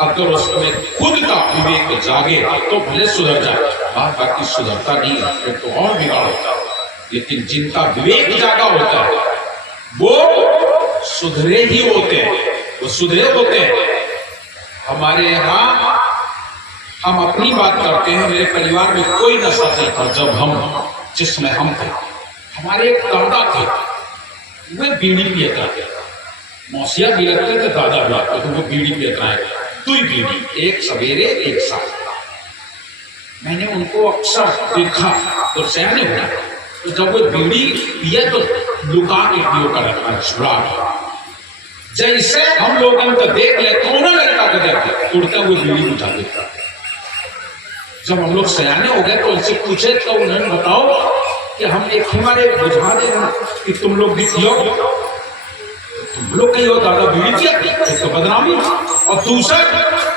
अगर उसमें खुद का विवेक जागे तो भले सुधर जाए, बाकी सुधरता नहीं है तो और बिगाड़ होता है। लेकिन जिनका विवेक जागा होता है वो सुधरे ही होते हैं, वो सुधरे होते हैं। हमारे यहाँ हम अपनी बात करते हैं, मेरे परिवार में कोई नशा नहीं था जब जिसमें हम थे। हमारे एक दादा थे, वे बीड़ी पियता थे, मौसिया भी लगते थे, दादा भी लगते थे, वो बीड़ी पियता है, दुई बीड़ी, एक सवेरे एक साथ। मैंने उनको अक्सर देखा तो सहने हुआ, तो जब वो बीड़ी पिए तो लुका के पियो का रखा छुड़ा। जैसे हम लोगों को देख ले तो उन्हें लगता कि उड़ता हुए बीड़ी बुझा देता। जब हम लोग सयाने हो गए तो उनसे पूछे तो उन्होंने बताओ कि हम एक हमारे बुझा दे कि तुम लोग भी पियो, तुम लोग कहीं हो दादा बीड़ी पिया, एक तो बदनामी, और दूसरा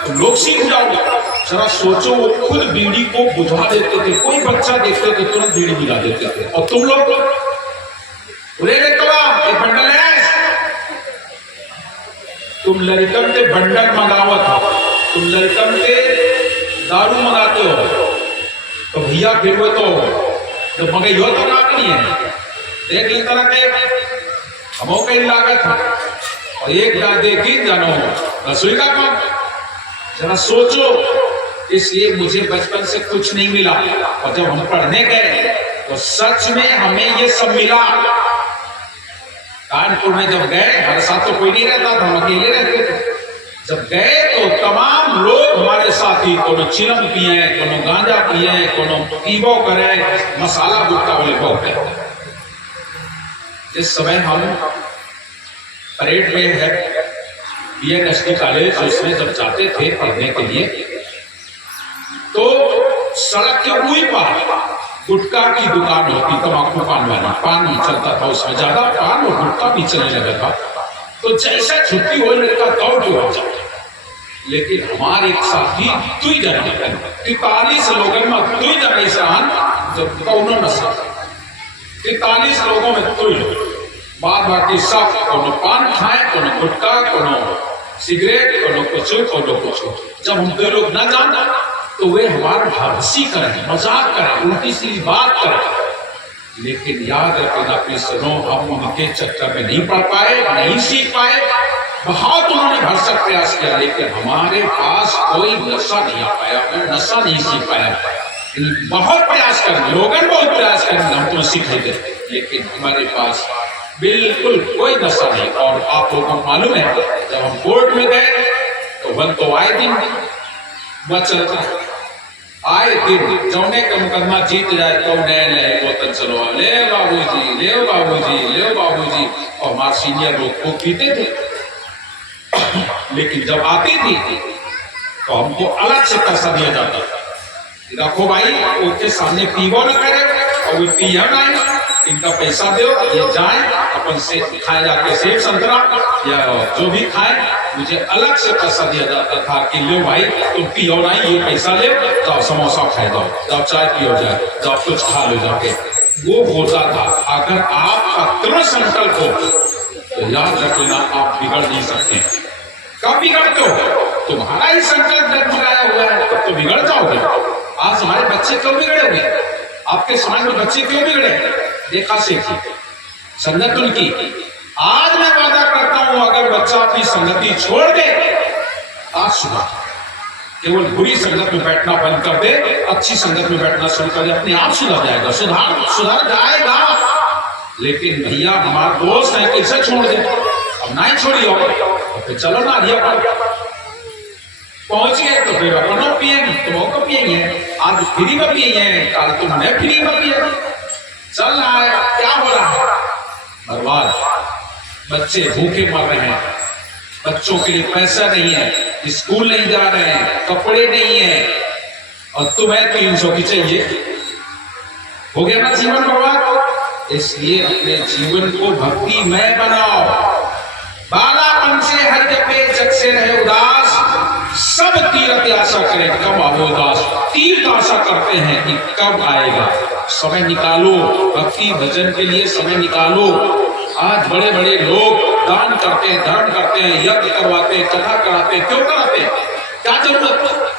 तुम लोग सीख जाओगे। जरा सोचो, वो खुद बीड़ी को बुझा देते थे, कोई बच्चा देखते थे तुरंत बीड़ी बुझा देते थे, और तुम लोग बंडल है, तुम लड़कन के बंडल मंगावत हो, तुम लड़कन के दारू मंगाते हो, तो भैया फिर वो तो जब मंगाई हो तो ना नहीं है, देख लेता ना हमों कहीं लागत और एक डाल देखी जानो रसोई का काम। जरा सोचो, इसलिए मुझे बचपन से कुछ नहीं मिला, और जब हम पढ़ने गए तो सच में हमें ये सब मिला। कानपुर में जब गए, हमारे साथ तो कोई नहीं रहता था, हम अकेले रहते थे। जब गए तो तमाम लोग हमारे साथी, कोनो चिलम पिए, कोनो गांजा पिए, कोनो पीबो करे, मसाला गुटखा वाले बहुत है। इस समय हम परेड में है BNSD कॉलेज, उसमें जब जाते थे पढ़ने के लिए तो सड़क के ऊई पर गुटखा की दुकान होती, तम्बाकू पान वाली, पान नहीं चलता था उसमें, ज्यादा पान और गुटखा भी चलने लगा था। तो जैसे छुट्टी हो लड़का दौड़ के हो जाए, लेकिन हमारे एक साथी 43 लोगों में 2 जन ऐसा जब कौनो नशा, 43 लोगों में 2 लोग, बाद बाकी सब कोनो पान खाए, कोनो गुटखा, कोनो सिगरेट, कोनो कुछ। जब हम 2 लोग न जाना तो वे हमारा हंसी करें, मजाक करें, उल्टी सीधी बात करें। लेकिन याद रखना अपने सुनो, हम उनके चक्कर में नहीं पड़ पाए, नहीं सीख पाए। बहुत उन्होंने भरसक प्रयास किया, लेकिन हमारे पास कोई नशा नहीं आ पाया, नशा नहीं सीख पाया। बहुत प्रयास करें, लोगन बहुत प्रयास करें, हम तो सीख थे, लेकिन हमारे पास बिल्कुल कोई नशा नहीं। और आप लोगों को मालूम है, जब हम कोर्ट में गए तो वन तो आए दिन बचल आए दिन जौने का मुकदमा जीत जाए तो नए बोतल चलो, ले बाबूजी, ले बाबूजी, ले बाबूजी, और हमारे सीनियर लोग को पीते थे। लेकिन जब आती थी तो हमको अलग से पैसा दिया जाता था, रखो भाई, उनके सामने पीवो न करे और वो पिया नहीं, इनका पैसा दो, ये जाए अपन से खाए, जाके सेब संतरा या जो भी खाए, मुझे अलग से पैसा दिया जाता था कि लो भाई तुम पियो नहीं, ये पैसा ले जाओ, समोसा खाए जाओ, जाओ चाय पियो जाए, जाओ कुछ खा लो जाके। वो होता था। अगर आपका दृढ़ संकल्प हो तो याद रखना, आप बिगड़ नहीं सकते। कब बिगड़ते हो? तुम्हारा ही संकल्प जब बनाया हुआ है तब तो बिगड़ जाओगे। आज हमारे बच्चे क्यों बिगड़े हुए? आपके समाज में बच्चे क्यों बिगड़े? देखा सीखी संगत उनकी। आज मैं वादा करता हूं, अगर बच्चा अपनी संगति छोड़ दे, आज सुना, केवल बुरी संगत में बैठना बंद कर दे, अच्छी संगत में बैठना शुरू कर दे, अपने आप सुधर जाएगा, सुधर जाएगा। लेकिन भैया हमारा दोस्त है, कैसे छोड़ दे? अब नहीं छोड़ी हो तो चलो ना, दिया पहुंच गए तो फिर अपनों पिएंगे, तुम को पिएंगे, आज फ्री में पिएंगे, कल तुमने फ्री में पिएंगे। चल रहा है, क्या हो रहा है? बर्बाद। बच्चे भूखे मर रहे हैं, बच्चों के लिए पैसा नहीं है, स्कूल नहीं जा रहे हैं, कपड़े नहीं है, और तुम्हें 300 की चाहिए। हो गया ना जीवन बर्बाद। इसलिए अपने जीवन को भक्तिमय बनाओ। बालापन से हर जपे, जग से रहे उदास, सब तीर्थ आशा करें कब आवे उदास। तीर्थ आशा करते हैं कि कब आएगा। समय निकालो, भक्ति भजन के लिए समय निकालो। आज बड़े बड़े लोग दान करते हैं, धर्म करते हैं, यज्ञ करवाते हैं, कथा कराते हैं। क्यों कराते हैं? जरूरत?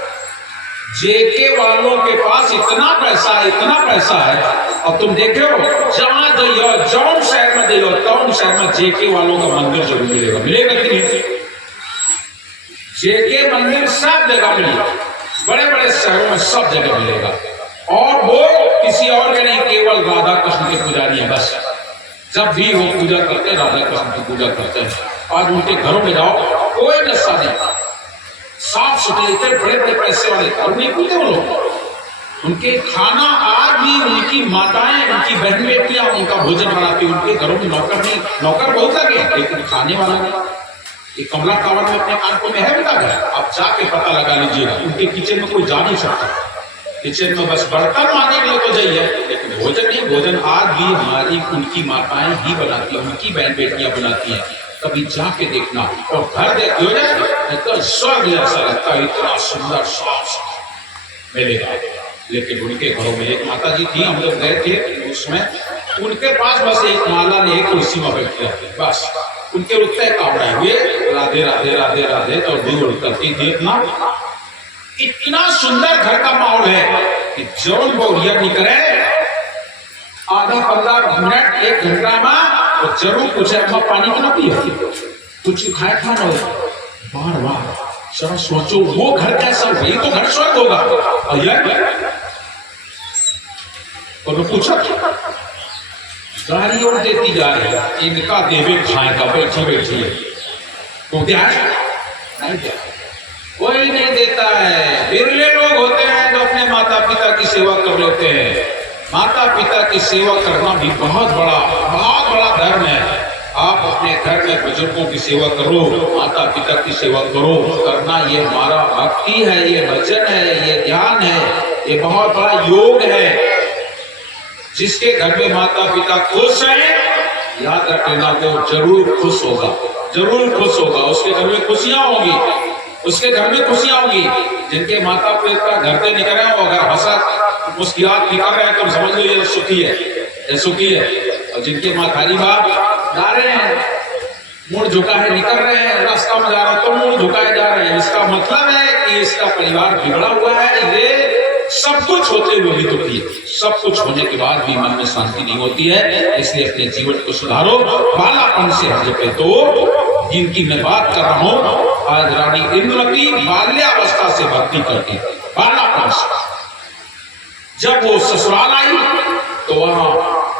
जेके वालों के पास इतना पैसा है, और तुम देखे हो जहां जाइयो, जौन शहर में जाइयो, तौन शहर में जेके वालों का मंदिर जरूर मिलेगा। मिलेगा कि नहीं? जेके मंदिर सब जगह मिलेगा, बड़े बड़े शहरों में सब जगह मिलेगा। और वो किसी और के नहीं, केवल राधा कृष्ण के पुजारी है बस। जब भी वो पूजा करते हैं, राधा कृष्ण की पूजा करते हैं। आज उनके घरों में जाओ, कोई नशा नहीं, साफ सुथरे, इतने बड़े बड़े पैसे वाले घर नहीं पूछते वो लोग। उनके खाना आज भी उनकी माताएं, उनकी बहन बेटियां उनका भोजन बनाती, उनके घरों में नौकर नहीं, नौकर बहुत लगे, लेकिन खाने वाला नहीं। ये कमला टावर में अपने कानपुर में है उनका घर, आप जाके पता लगा लीजिएगा। उनके किचन में कोई जा नहीं सकता, किचन में बस बर्तन मांगने के लिए तो जाइए, लेकिन भोजन नहीं। भोजन आज भी हमारी उनकी माताएं ही बनाती हैं, उनकी बहन बेटियां बनाती हैं। कभी जाके देखना, और घर देखते हो जाए तो स्वर्ग जैसा लगता है, इतना सुंदर साफ मिलेगा। लेकिन उनके घरों में एक माता जी थी, हम लोग गए थे उसमें, उनके पास बस एक माला ने एक कुर्सी में बैठी रहती, बस उनके उत्ते कावड़े हुए राधे राधे राधे राधे और दूर करती देखना। इतना सुंदर घर का माहौल है कि जौन बोरिया निकले आधा 15 मिनट 1 घंटा में तो जरूर पूछे, अम्मा पानी क्यों ना पिए, कुछ खाए खाना हो। बार बार जरा सोचो वो घर कैसा होगा, ये तो घर स्वर्ग होगा। और पूछा गाड़ी और देती जा रही है, इनका देवे खाएगा बैठे बैठे, तो क्या नहीं क्या कोई नहीं देता है। बिरले लोग होते हैं जो अपने माता पिता की सेवा कर लेते हैं। माता पिता की सेवा करना भी बहुत बड़ा धर्म है। आप अपने घर में बुजुर्गों की सेवा करो, माता पिता की सेवा करो, करना ये हमारा भक्ति है, ये भजन है, ये ध्यान है, ये बहुत बड़ा योग है। जिसके घर में माता पिता खुश हैं, याद रखना वो जरूर खुश होगा, जरूर खुश होगा। उसके घर में खुशियां होगी, उसके घर में खुशियां होगी। जिनके माता पिता घर से निकल रहे हो, अगर हंसा मुस्कुराहट निकल रहे हैं तो समझ लो ये सुखी है, ये सुखी है। और जिनके मातारी बाप जा रहे हैं, मुड़ झुकाए निकल रहे हैं, रास्ता में जा रहे हैं तो मुड़ झुकाए जा रहे हैं, इसका मतलब है कि इसका परिवार बिगड़ा हुआ है। ये सब कुछ होते हुए भी दुखी है, सब कुछ होने के बाद भी मन में शांति नहीं होती है। इसलिए अपने जीवन को सुधारो, बालापन से हटे। तो जिनकी मैं बात कर रहा हूं, आज रानी इंद्रवती बाल्यावस्था से भक्ति करती, बालापन से। जब वो ससुराल आई तो वहां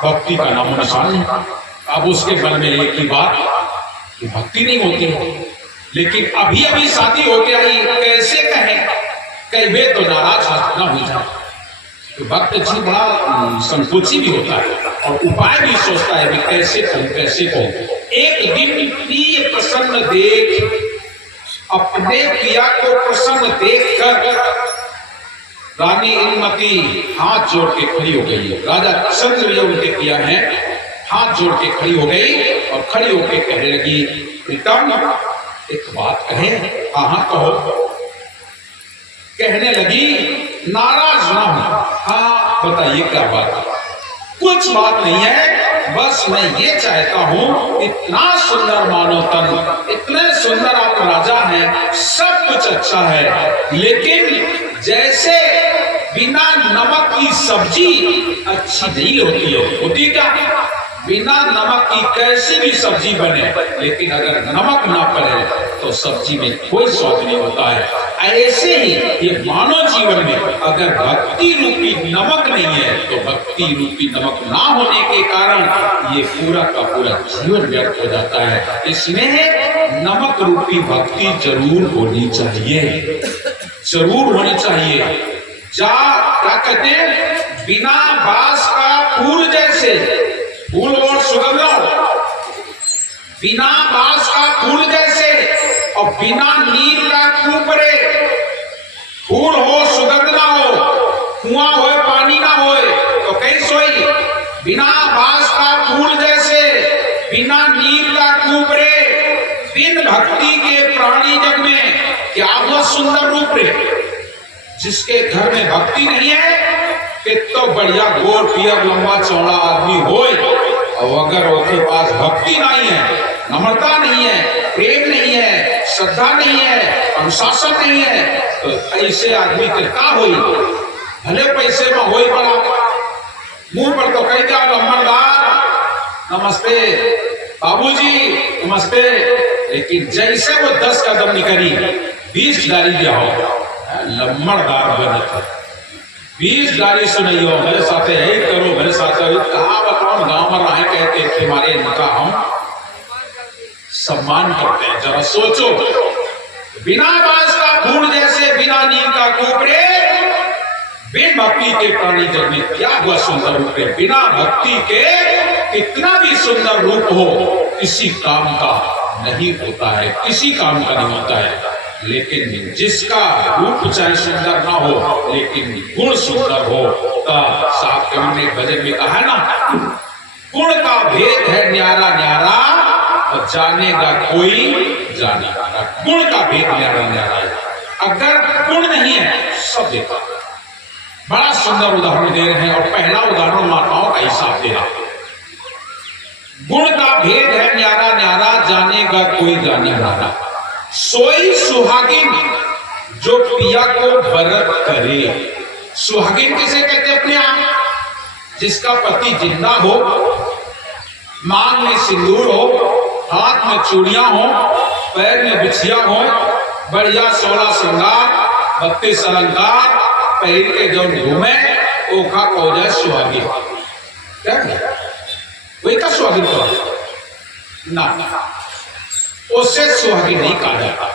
भक्ति का नामो निशान है। अब उसके मन में एक ही बात कि भक्ति नहीं होती है। लेकिन अभी अभी शादी होके आई, कैसे कहें, कई वे तो नाराज ना हो जाए। तो भक्त जी बड़ा संकोची भी होता है और उपाय भी सोचता है कि कैसे कहूं। एक दिन प्रिय प्रसन्न देख, अपने प्रिया को प्रसन्न देख कर रानी इंद्रवती हाथ जोड़ के खड़ी हो गई। राजा चंद्र उनके प्रिया हैं, हाथ जोड़ के खड़ी हो गई और खड़ी होके कहने लगी, प्रीतम एक बात कहे। हाँ कहो। कहने लगी, नाराज ना हो। हाँ बताइए क्या बात है। कुछ बात नहीं है, बस मैं ये चाहता हूं, इतना सुंदर मानव तन, इतने सुंदर आप राजा हैं, सब कुछ अच्छा है, लेकिन जैसे बिना नमक की सब्जी अच्छी नहीं होती है। होती क्या? बिना नमक की कैसी भी सब्जी बने, लेकिन अगर नमक ना पड़े तो सब्जी में कोई स्वाद नहीं होता है। ऐसे ही ये मानव जीवन में अगर भक्ति रूपी नमक नहीं है, तो भक्ति रूपी नमक ना होने के कारण ये पूरा का पूरा जीवन व्यर्थ हो जाता है। इसमें नमक रूपी भक्ति जरूर होनी चाहिए, जरूर होनी चाहिए। क्या कहते हैं, बिना बांस का फूल जैसे, फूल और सुगंध हो, बिना बांस का फूल जैसे, और बिना नीर का कुपरे, फूल हो सुगंध ना हो, कुआं हो पानी ना हो, तो कैसे होई? बिना बांस का फूल जैसे, बिना नीर का कुपरे, बिन भक्ति के प्राणी जग में क्या वो सुंदर रूप रे। जिसके घर में भक्ति नहीं है, तो बढ़िया गोर पियर लंबा चौड़ा आदमी होए, और अगर उसके पास भक्ति नहीं है, नम्रता नहीं है, प्रेम नहीं है, श्रद्धा नहीं है, अनुशासन नहीं है, तो ऐसे आदमी के का होई? भले पैसे में होई बड़ा, मुंह पर तो कह दिया नंबरदार नमस्ते, बाबूजी नमस्ते, लेकिन जैसे वो 10 कदम निकली 20 गाड़ी दिया हो लम्बड़दार बने, 20 गाड़ी सुनियो मेरे साथ यही करो, मेरे साथ कहा बताओ गांव में रहे कहते थे हमारे इनका हम सम्मान करते हैं। जरा सोचो, बिना बांस का फूल जैसे बिना नीम का कोपरे, बिन भक्ति के प्राणी जग में क्या हुआ सुंदर रूप है। बिना भक्ति के कितना भी सुंदर रूप हो किसी काम का नहीं होता है, किसी काम का नहीं होता है। लेकिन जिसका रूप चाहे सुंदर ना हो लेकिन गुण सुंदर हो, तो साहब कवि ने भजन में कहा है ना, गुण का भेद है न्यारा न्यारा और जानेगा कोई जानेगा। गुण का भेद न्यारा न्यारा है, अगर गुण नहीं है सब देखा। बड़ा सुंदर उदाहरण दे रहे हैं और पहला उदाहरण माताओं का हिसाब दे रहा है। गुण का भेद है न्यारा न्यारा, जानेगा कोई जाने नारा। सोई सुहागिन जो पिया को बरत करे। सुहागिन किसे कहते अपने आप? जिसका पति जिंदा हो, मांग में सिंदूर हो, हाथ में चूड़ियां हो, पैर में बिछिया हो, बढ़िया 16 श्रृंगार 32 अलंकार पहन के जो घूमे ओखा कहो जाए सुहागिन। क्या वही का सुहागिन कहो ना, उससे सुहागिन नहीं कहा जाता।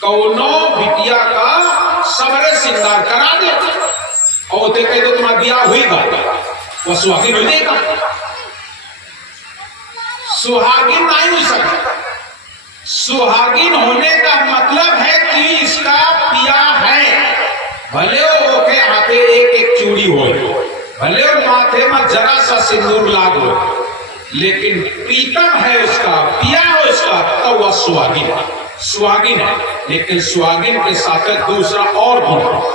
कौनो बिटिया का सबरे श्रृंगार करा दे और ते कह दो तुम्हारा ब्याह हुईगा, वह सुहागिन हो जाएगा? सुहागिन नहीं हो सकता। सुहागिन होने का मतलब है कि इसका पिया है, भले वो के हाथे एक एक चूड़ी हो, भले वो माथे में जरा सा सिंदूर लागो, लेकिन प्रीतम है उसका, पिया है उसका, तो वह सुहागिन है। सुहागिन है, लेकिन सुहागिन के साथ दूसरा और गुण है।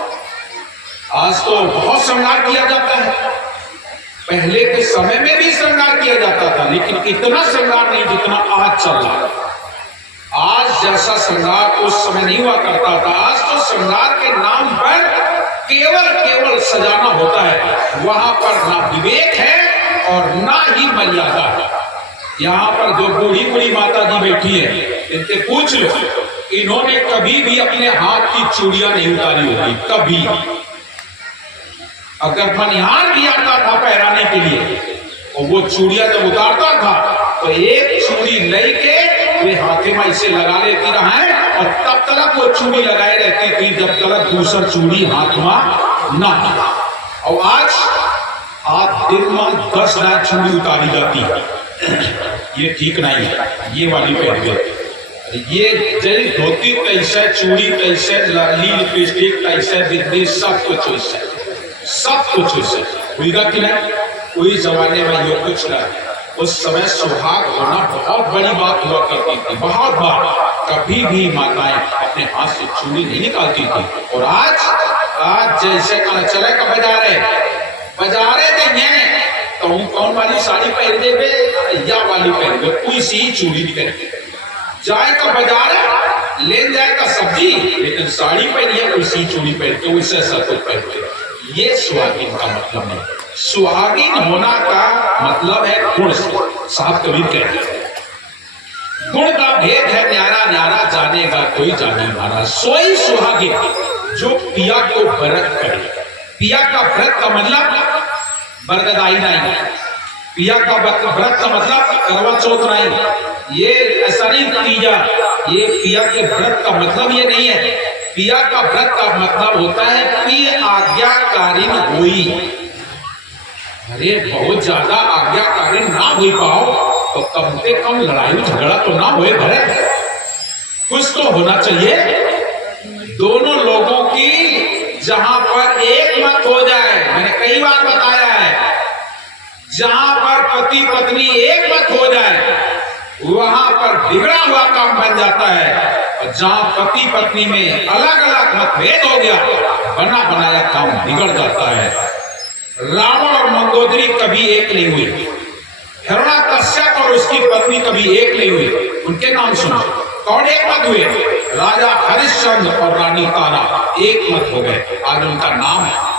आज तो बहुत श्रृंगार किया जाता है, पहले के समय में भी श्रृंगार किया जाता था, लेकिन इतना श्रृंगार नहीं जितना आज चल रहा है। आज जैसा श्रृंगार उस समय नहीं हुआ करता था। आज तो श्रृंगार के नाम पर केवल सजाना होता है, वहां पर ना विवेक है और ना ही मर्यादा है। यहाँ पर जो बूढ़ी बूढ़ी माता जी बैठी है, इनसे पूछ लो, इन्होंने कभी भी अपने हाथ की चूड़ियां नहीं उतारी होगी, कभी। अगर मनिहार भी आता था पहराने के लिए और वो चूड़ियां जब उतारता था तो एक चूड़ी लेके वे हाथे में इसे लगा लेती रहे और तब तक वो चूड़ी लगाए रहती थी जब तक दूसरा चूड़ी हाथ में ना। और आज दिन में 10 लाख चूड़ी उतारी जाती है। ये ठीक नहीं है, ये वाली पहन गए। ये जैसे धोती तैसे, चूड़ी तैसे, लाली लिपस्टिक तैसे, बिंदी सब कुछ वैसे, सब कुछ वैसे हुईगा कि नहीं? कोई जमाने में ये कुछ नहीं। उस समय सुहाग होना बहुत बड़ी बात हुआ करती थी, बहुत बार कभी भी माताएं अपने हाथ से चूड़ी नहीं निकालती थी। और आज जैसे कहा चले का बाजारे देंगे तो कौन वाली साड़ी पहन देवे या वाली पहन दे, कोई सी चूड़ी निकल जाए का बाजार ले जाए का सब्जी, लेकिन साड़ी पहनिए कोई सी चूड़ी पहन के उससे ऐसा कुछ पहन के। ये सुहागिन का मतलब नहीं। सुहागिन होना का मतलब है गुण। साहब कबीर कहते हैं गुण का भेद है न्यारा न्यारा, जानेगा कोई जाने मारा। सोई सुहागिन जो पिया को व्रत करे। पिया का व्रत का मतलब बरगदाई नहीं, पिया का व्रत का मतलब करवा चौथ नहीं, ये ऐसा नहीं तीजा। ये पिया के व्रत का मतलब ये नहीं है। पिया का व्रत का मतलब होता है कि आज्ञाकारी हुई। अरे बहुत ज्यादा आज्ञाकारी ना हुई पाओ तो कम से कम लड़ाई झगड़ा तो ना होए घरे, कुछ तो होना चाहिए। दोनों लोगों की जहां पर एक मत हो जाए, मैंने कई बार बताया है, जहां पर पति पत्नी एक मत हो जाए वहां पर बिगड़ा हुआ काम बन जाता है। और जहां पति पत्नी में अलग अलग मतभेद हो गया, बना बनाया काम बिगड़ जाता है। रावण और मंदोदरी कभी एक नहीं हुई, हिरण्याकश्यप और उसकी पत्नी कभी एक नहीं हुई। उनके नाम सुनो, कौन एक मत हुए? राजा हरिश्चंद्र और रानी तारा एक मत हो गए। आज उनका नाम है